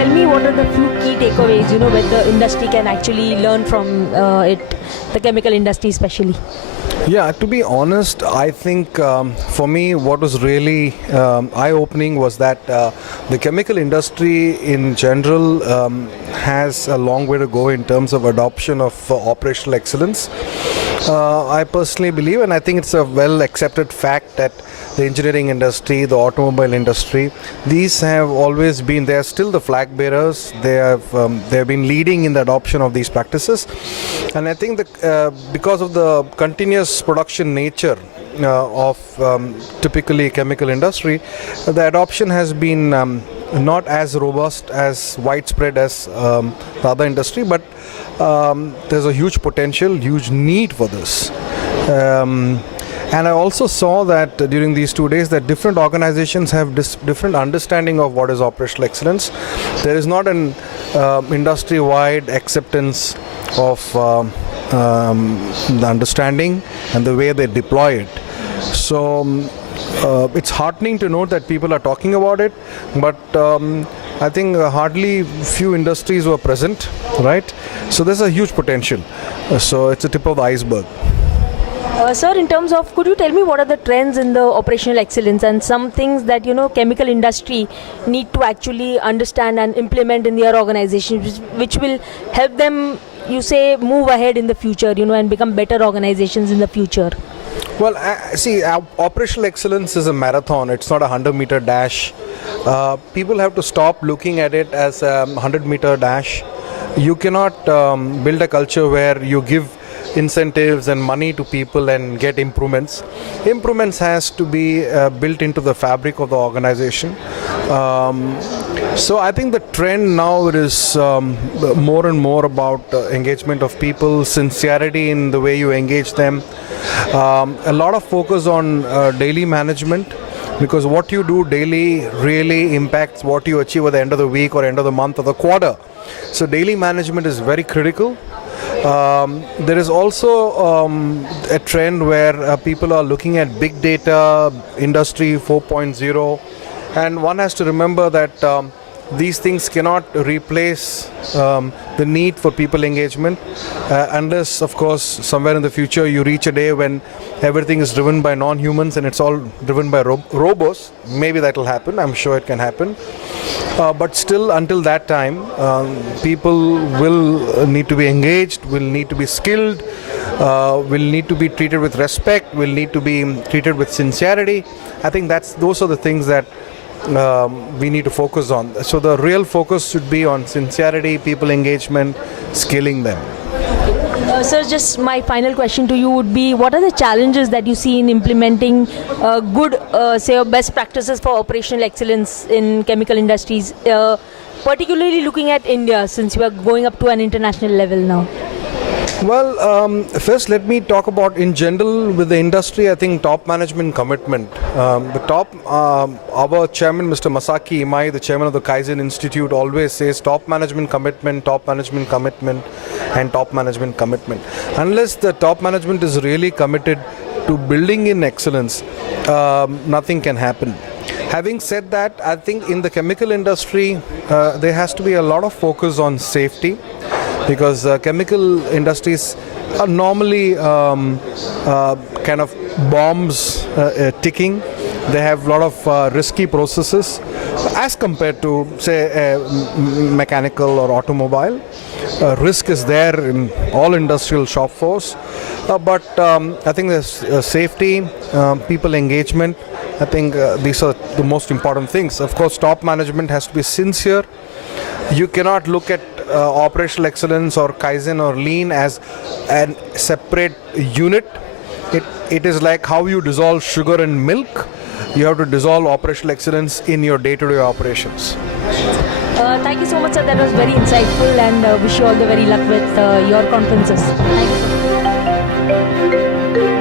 tell me what are the few key takeaways, where the industry can actually learn from it, the chemical industry especially? Yeah, to be honest, I think for me what was really eye-opening was that the chemical industry in general has a long way to go in terms of adoption of operational excellence. I personally believe, and I think it's a well-accepted fact, that the engineering industry, the automobile industry, these have always been, they are still the flag bearers. They have been leading in the adoption of these practices. And I think that because of the continuous production nature of typically chemical industry, the adoption has been not as robust, as widespread as the other industry, but there's a huge potential, huge need for this. And I also saw that during these 2 days that different organizations have different understanding of what is operational excellence. There is not an industry-wide acceptance of the understanding and the way they deploy it. So it's heartening to note that people are talking about it, but I think hardly few industries were present, right? So there's a huge potential. So it's a tip of the iceberg. Sir, in terms of, could you tell me what are the trends in the operational excellence and some things that, chemical industry need to actually understand and implement in their organization, which will help them, move ahead in the future, and become better organizations in the future? Well, see, operational excellence is a marathon. It's not a 100-meter dash. People have to stop looking at it as a 100-meter dash. You cannot build a culture where you give incentives and money to people and get improvements. Improvements has to be built into the fabric of the organization. So I think the trend now is more and more about engagement of people, sincerity in the way you engage them. A lot of focus on daily management, because what you do daily really impacts what you achieve at the end of the week or end of the month or the quarter. So daily management is very critical. There is also a trend where people are looking at big data, industry 4.0, and one has to remember that these things cannot replace the need for people engagement unless, of course, somewhere in the future you reach a day when everything is driven by non-humans and it's all driven by robots. Maybe that will happen. I'm sure it can happen. But still, until that time, people will need to be engaged, will need to be skilled, will need to be treated with respect, will need to be treated with sincerity. I think those are the things that we need to focus on. So the real focus should be on sincerity, people engagement, scaling them. Sir, just my final question to you would be, what are the challenges that you see in implementing good, best practices for operational excellence in chemical industries, particularly looking at India, since you are going up to an international level now? Well, first let me talk about, in general, with the industry, I think top management commitment. Our chairman, Mr. Masaki Imai, the chairman of the Kaizen Institute, always says top management commitment, and top management commitment. Unless the top management is really committed to building in excellence, nothing can happen. Having said that, I think in the chemical industry, there has to be a lot of focus on safety, because chemical industries are normally kind of bombs ticking. They have a lot of risky processes as compared to, say, mechanical or automobile. Risk is there in all industrial shop floors. But I think there's safety, people engagement. I think these are the most important things. Of course, top management has to be sincere. You cannot look at operational excellence or Kaizen or Lean as a separate unit. It is like how you dissolve sugar in milk. You have to dissolve operational excellence in your day-to-day operations. Thank you so much, sir. That was very insightful, and wish you all the very luck with your conferences. Thank you.